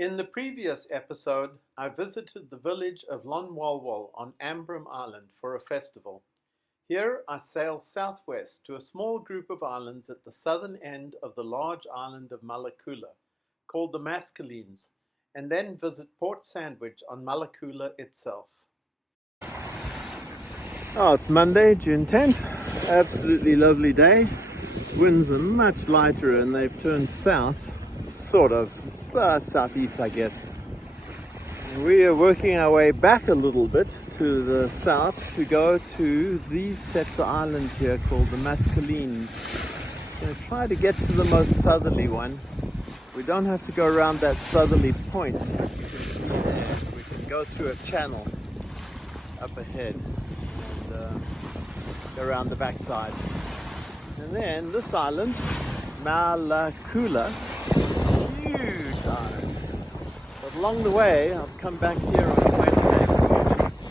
In the previous episode, I visited the village of Lonwalwal on Ambram Island for a festival. Here I sail southwest to a small group of islands at the southern end of the large island of Malekula, called the Maskelynes, and then visit Port Sandwich on Malekula itself. Oh, it's Monday, June 10th. Absolutely lovely day. Winds are much lighter and they've turned south, sort of, southeast I guess. We are working our way back a little bit to the south to go to these sets of islands here called the Maskelynes. We're going to try to get to the most southerly one. We don't have to go around that southerly point that you can see there. We can go through a channel up ahead and go around the backside. And then this island, Malekula, huge island. But along the way, I've come back here on Wednesday,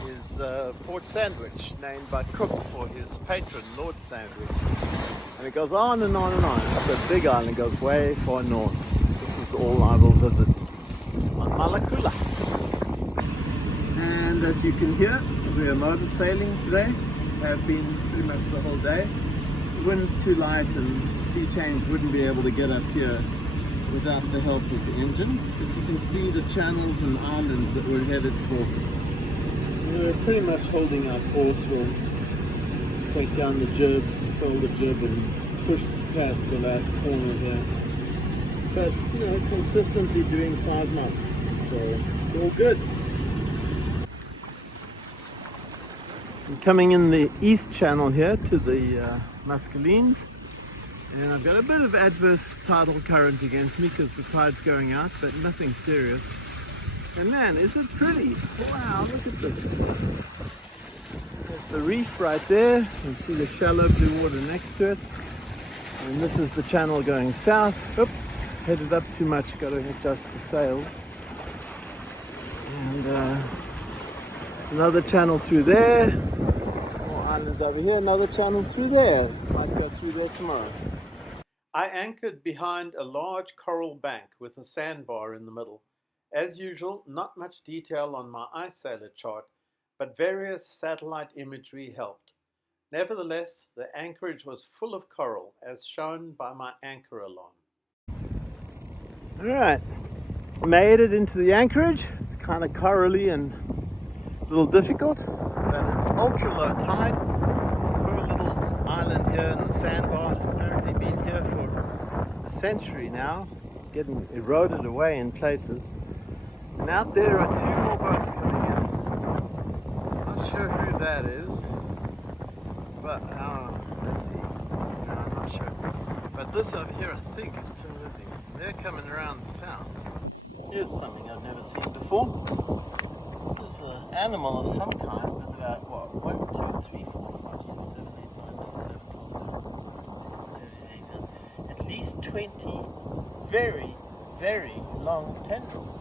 is Port Sandwich, named by Cook for his patron, Lord Sandwich. And it goes on and on and on. It's a big island, goes way far north. This is all I will visit on Malekula. And as you can hear, we are motor sailing today. Have been pretty much the whole day. The wind's too light and sea change wouldn't be able to get up here without the help of the engine. But you can see the channels and islands that we're headed for. We're pretty much holding our course. We'll take down the jib, fold the jib and push past the last corner here. But, you know, consistently doing 5 months, so it's all good. I'm coming in the east channel here to the Maskelynes, and I've got a bit of adverse tidal current against me because the tide's going out, but nothing serious. And man, is it pretty! Wow, look at this. There's the reef right there. You can see the shallow blue water next to it. And this is the channel going south. Oops, headed up too much, got to adjust the sails. And another channel through there. More islands over here, another channel through there. Might go through there tomorrow. I anchored behind a large coral bank with a sandbar in the middle. As usual, not much detail on my iSailor chart, but various satellite imagery helped. Nevertheless, the anchorage was full of coral, as shown by my anchor alarm. Alright, made it into the anchorage. It's kind of corally and a little difficult, but it's ultra low tide. This poor little island here in the sandbar, apparently been here for a century now. It's getting eroded away in places. And out there are 2 more boats coming in. Not sure who that is, but let's see. No, I'm not sure. But this over here, I think, is Tin Lizzie. They're coming around the south. Here's something I've never seen before. This is an animal of some kind with about, what, 1, 2, 3, 4, 5, 6, 7, 8, 9, 10, 11, 12, 13, 14, 15, 16, 17, 18, 19. At least 20 very, very long tendrils.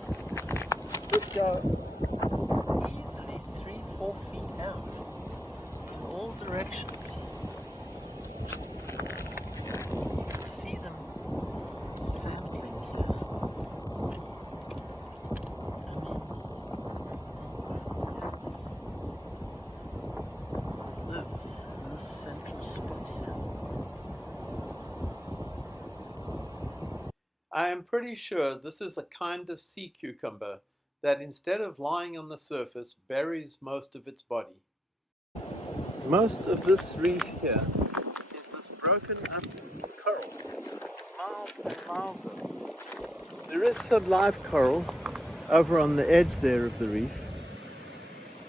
Could go easily 3-4 feet out in all directions. You can see them sampling here. I mean, where is this? Lives in this central spot here. I am pretty sure this is a kind of sea cucumber that instead of lying on the surface buries most of its body. Most of this reef here is this broken up coral, miles and miles of it. There is some live coral over on the edge there of the reef,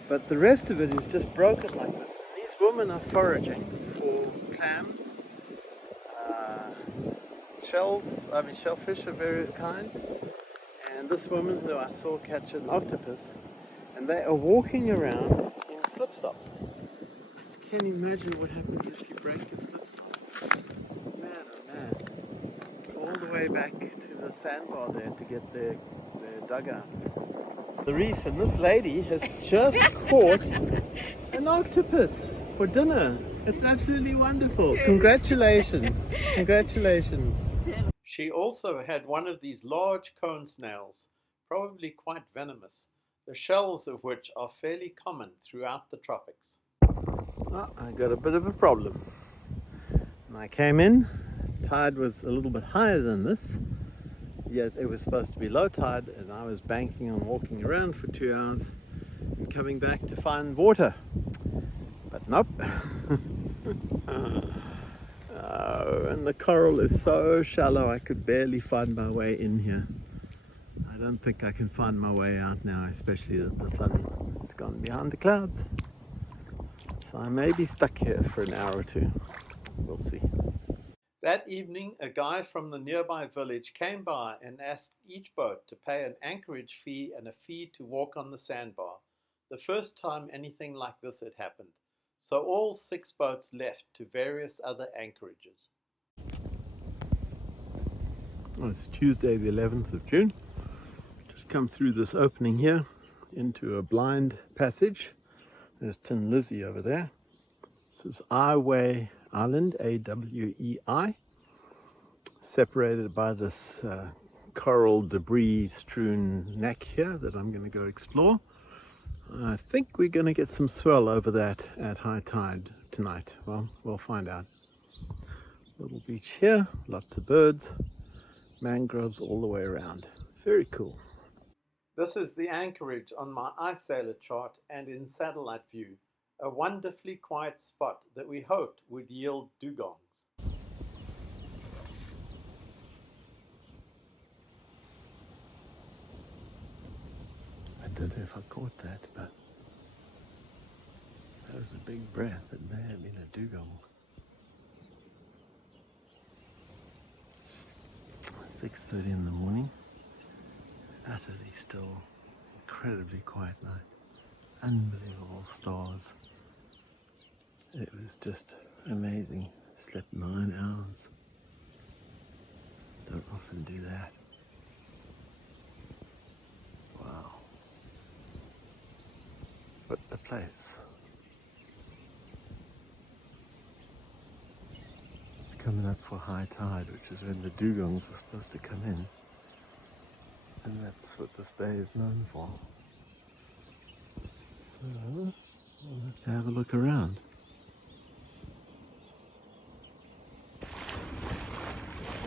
but the rest of it is just broken like this. And these women are foraging for clams, shellfish of various kinds. And this woman who I saw catch an octopus, and they are walking around in slip-stops. I just can't imagine what happens if you break your slip-stop. Man, oh man. All the way back to the sandbar there to get their dugouts. The reef, and this lady has just caught an octopus for dinner. It's absolutely wonderful. Congratulations. Congratulations. She also had one of these large cone snails, probably quite venomous, the shells of which are fairly common throughout the tropics. Well, I got a bit of a problem. When I came in, tide was a little bit higher than this, yet it was supposed to be low tide, and I was banking on walking around for 2 hours and coming back to find water. But nope. Oh, and the coral is so shallow I could barely find my way in here. I don't think I can find my way out now, especially that the sun has gone behind the clouds. So I may be stuck here for an hour or two. We'll see. That evening, a guy from the nearby village came by and asked each boat to pay an anchorage fee and a fee to walk on the sandbar. The first time anything like this had happened. So all 6 boats left to various other anchorages. Well, it's Tuesday the 11th of June. Just come through this opening here into a blind passage. There's Tin Lizzie over there. This is Awei Island, A-W-E-I, separated by this coral debris strewn neck here that I'm going to go explore. I think we're going to get some swell over that at high tide tonight. Well, we'll find out. Little beach here, lots of birds, mangroves all the way around. Very cool. This is the anchorage on my ice sailor chart and in satellite view, a wonderfully quiet spot that we hoped would yield dugongs. I don't know if I caught that, but that was a big breath. It may have been a dugong. 6:30 in the morning. Utterly still, incredibly quiet night. Unbelievable stars. It was just amazing. Slept 9 hours. Don't often do that. Wow. What a place. It's coming up for high tide, which is when the dugongs are supposed to come in. And that's what this bay is known for. So, we'll have to have a look around.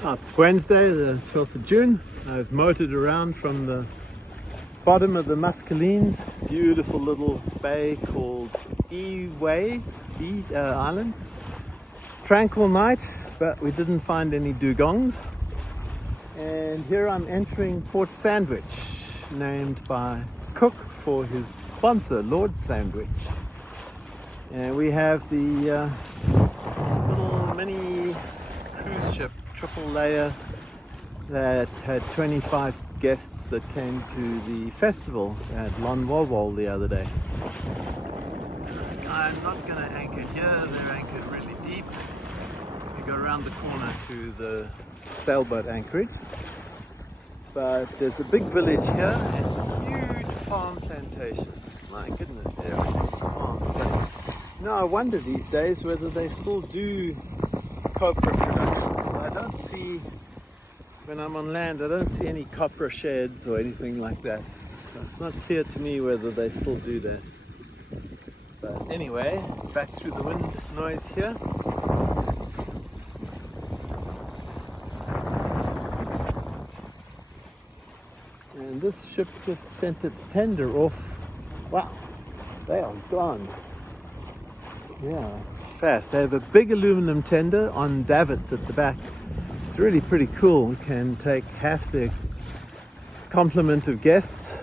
Oh, it's Wednesday, the 12th of June. I've motored around from the bottom of the Maskelynes, beautiful little bay called Awei Island. Tranquil night, but we didn't find any dugongs. And here I'm entering Port Sandwich, named by Cook for his sponsor, Lord Sandwich. And we have the little mini cruise ship, triple layer, that had 25 guests that came to the festival at Lanwawal the other day. And I think I'm not going to anchor here, they're anchored really deep. We go around the corner to the sailboat anchorage. But there's a big village here and huge farm plantations. My goodness, everything's farmed. But I wonder these days whether they still do copra production, because I don't see, when I'm on land, I don't see any copra sheds or anything like that. So it's not clear to me whether they still do that. But anyway, back through the wind noise here. And this ship just sent its tender off. Wow, they are gone. Yeah, fast. They have a big aluminum tender on davits at the back. It's really pretty cool. It can take half their complement of guests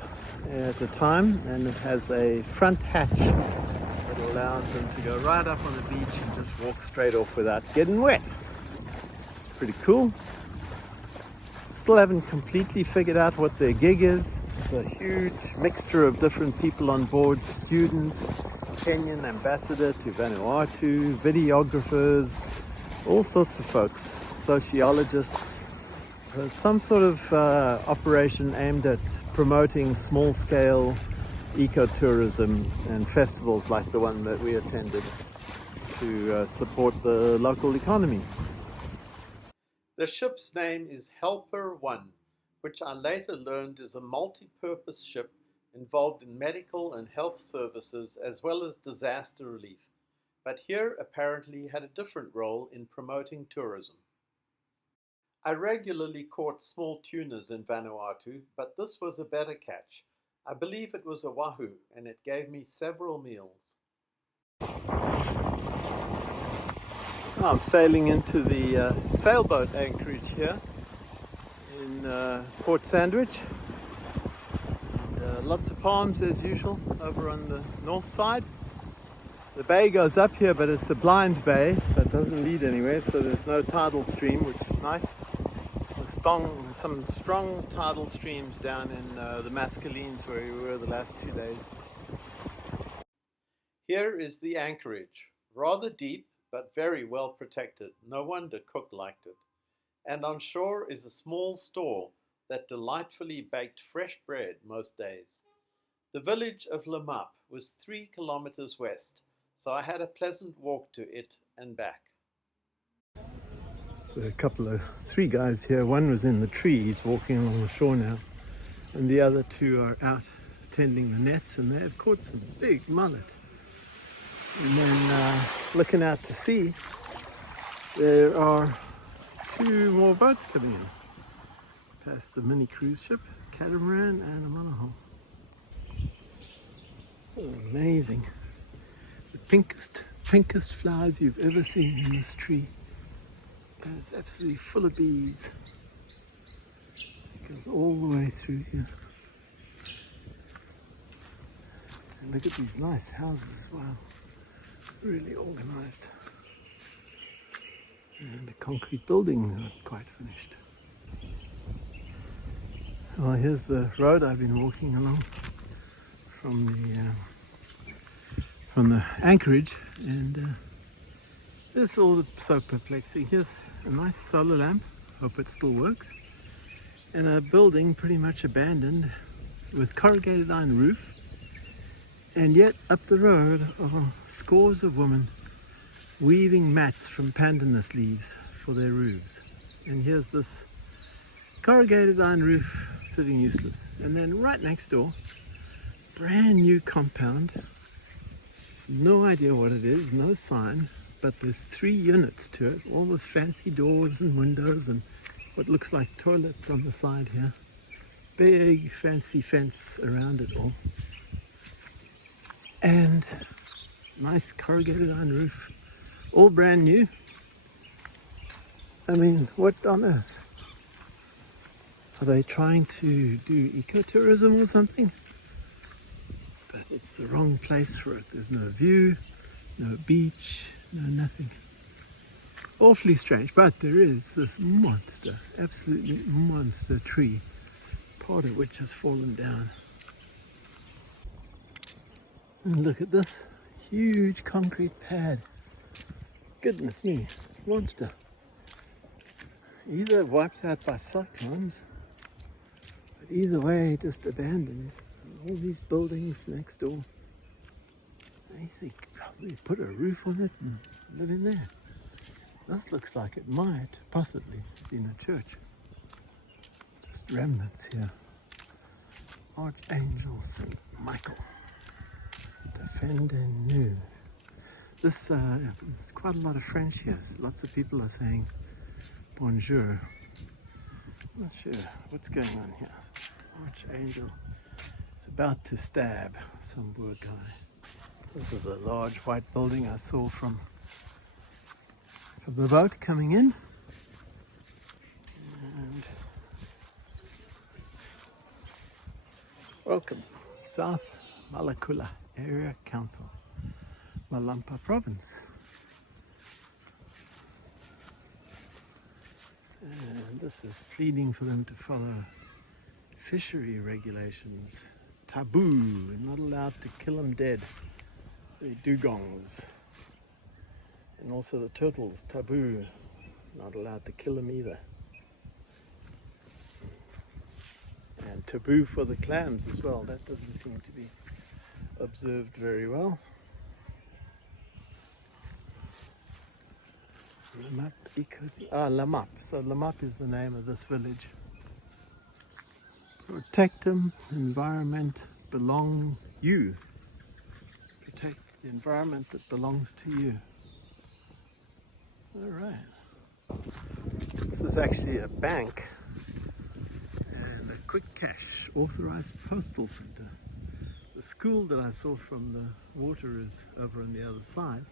at a time, and it has a front hatch that allows them to go right up on the beach and just walk straight off without getting wet. Pretty cool. Still haven't completely figured out what their gig is. It's a huge mixture of different people on board, students, Kenyan ambassador to Vanuatu, videographers, all sorts of folks, sociologists. Some sort of operation aimed at promoting small-scale ecotourism and festivals like the one that we attended to support the local economy. The ship's name is Helper 1, which I later learned is a multi-purpose ship involved in medical and health services as well as disaster relief, but here apparently had a different role in promoting tourism. I regularly caught small tunas in Vanuatu, but this was a better catch. I believe it was a wahoo, and it gave me several meals. I'm sailing into the sailboat anchorage here in Port Sandwich. And, lots of palms as usual over on the north side. The bay goes up here, but it's a blind bay, so it doesn't lead anywhere, so there's no tidal stream, which is nice. Some strong tidal streams down in the Maskelynes where we were the last 2 days. Here is the anchorage, rather deep but very well protected. No wonder Cook liked it. And on shore is a small store that delightfully baked fresh bread most days. The village of Lamap was 3 kilometers west, so I had a pleasant walk to it and back. There are 3 guys here. One was in the trees walking along the shore now, and the other 2 are out tending the nets, and they have caught some big mullet. And then looking out to sea, there are 2 more boats coming in past the mini cruise ship, catamaran and a monohull. Oh, amazing. The pinkest flowers you've ever seen in this tree. And it's absolutely full of bees. It goes all the way through here. And look at these nice houses, wow. Really organized. And the concrete building not quite finished. Well, here's the road I've been walking along from the anchorage, and this is all so perplexing. Here's a nice solar lamp, hope it still works, and a building pretty much abandoned with corrugated iron roof, and yet up the road are scores of women weaving mats from pandanus leaves for their roofs. And here's this corrugated iron roof sitting useless. And then right next door, brand new compound, no idea what it is, no sign, but there's 3 units to it, all with fancy doors and windows and what looks like toilets on the side here. Big fancy fence around it all. And nice corrugated iron roof, all brand new. I mean, what on earth? Are they trying to do ecotourism or something? But it's the wrong place for it. There's no view, no beach, no nothing. Awfully strange, but there is this monster, absolutely monster tree, part of which has fallen down. And look at this huge concrete pad. Goodness me, it's a monster. Either wiped out by cyclones, but either way, just abandoned. And all these buildings next door. I think probably put a roof on it and live in there. This looks like it might possibly have been a church. Just remnants here. Archangel St. Michael. Defendez-nous. There's quite a lot of French here. So lots of people are saying bonjour. I'm not sure what's going on here. Archangel is about to stab some poor guy. This is a large white building I saw from the boat coming in. And welcome, South Malekula Area Council, Malampa Province. And this is pleading for them to follow fishery regulations. Taboo, we're not allowed to kill them dead. The dugongs. And also the turtles, taboo, not allowed to kill them either. And taboo for the clams as well, that doesn't seem to be observed very well. Lamap, Lamap. So Lamap is the name of this village. Protect them, environment belong you. Protect the environment that belongs to you. All right. This is actually a bank and a quick cash authorized postal center. The school that I saw from the water is over on the other side.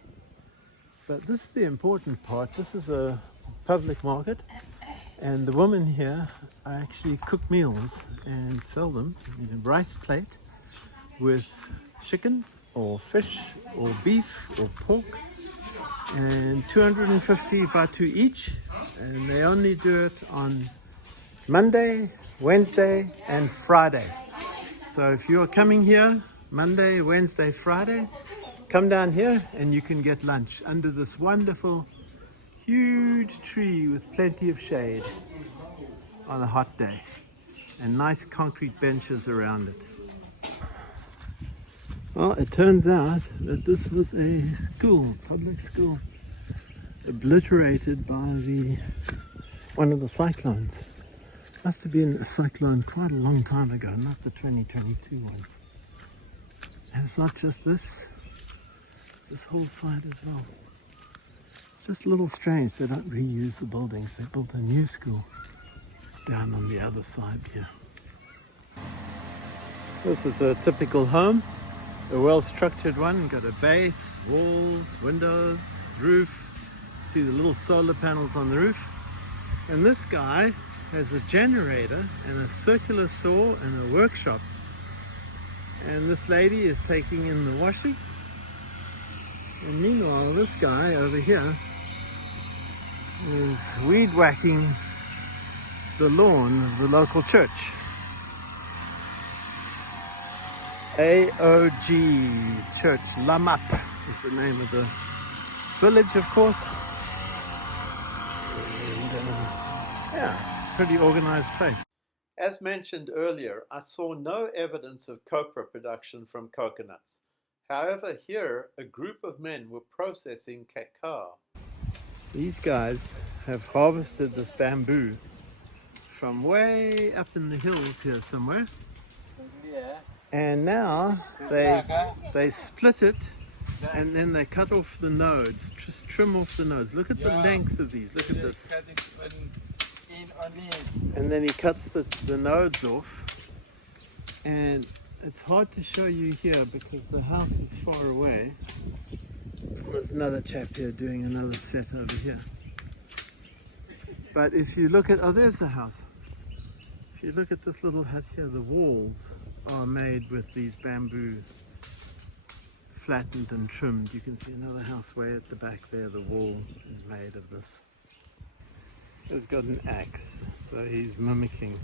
But this is the important part. This is a public market, and the women here actually cook meals and sell them in a rice plate with chicken or fish or beef or pork, and 250 Vanuatu each, and they only do it on Monday, Wednesday and Friday. So if you're coming here Monday, Wednesday, Friday, come down here and you can get lunch under this wonderful huge tree with plenty of shade on a hot day and nice concrete benches around it. Well, it turns out that this was a school, public school, obliterated by one of the cyclones. Must have been a cyclone quite a long time ago, not the 2022 ones. And it's not just this, it's this whole side as well. It's just a little strange they don't reuse the buildings. They built a new school down on the other side here. This is a typical home, a well-structured one. Got a base, walls, windows, roof. See the little solar panels on the roof. And this guy has a generator and a circular saw and a workshop. And this lady is taking in the washing. And meanwhile, this guy over here is weed whacking the lawn of the local church. AOG Church, Lamap is the name of the village, of course. And, yeah, pretty organized place. As mentioned earlier, I saw no evidence of copra production from coconuts. However, here a group of men were processing cacao. These guys have harvested this bamboo from way up in the hills here somewhere. And now they split it and then they cut off the nodes, just trim off the nodes. Look at the length of these, look at this. And then he cuts the nodes off, and it's hard to show you here because the house is far away. There's another chap here doing another set over here. But if you look at, oh, there's the house. If you look at this little hut here, the walls are made with these bamboo, flattened and trimmed. You can see another house way at the back there. The wall is made of this. He's got an axe, so he's mimicking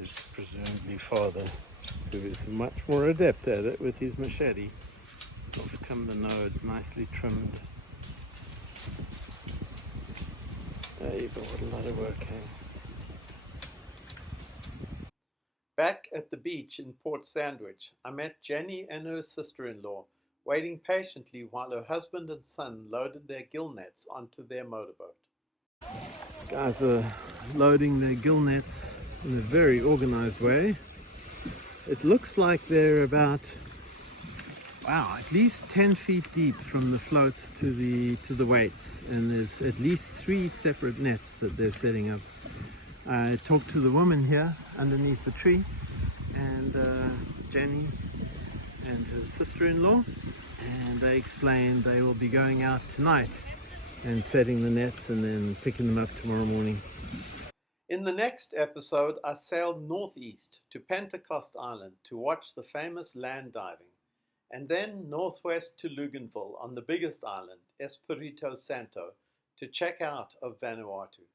his presumably father, who is much more adept at it with his machete. Off come the nodes, nicely trimmed. There you go, what a lot of work, eh? Back at the beach in Port Sandwich, I met Jenny and her sister-in-law, waiting patiently while her husband and son loaded their gill nets onto their motorboat. These guys are loading their gill nets in a very organized way. It looks like they're about, wow, at least 10 feet deep from the floats to the weights, and there's at least 3 separate nets that they're setting up. I talked to the woman here underneath the tree, and Jenny and her sister-in-law, and they explained they will be going out tonight and setting the nets and then picking them up tomorrow morning. In the next episode, I sailed northeast to Pentecost Island to watch the famous land diving, and then northwest to Luganville on the biggest island, Espirito Santo, to check out of Vanuatu.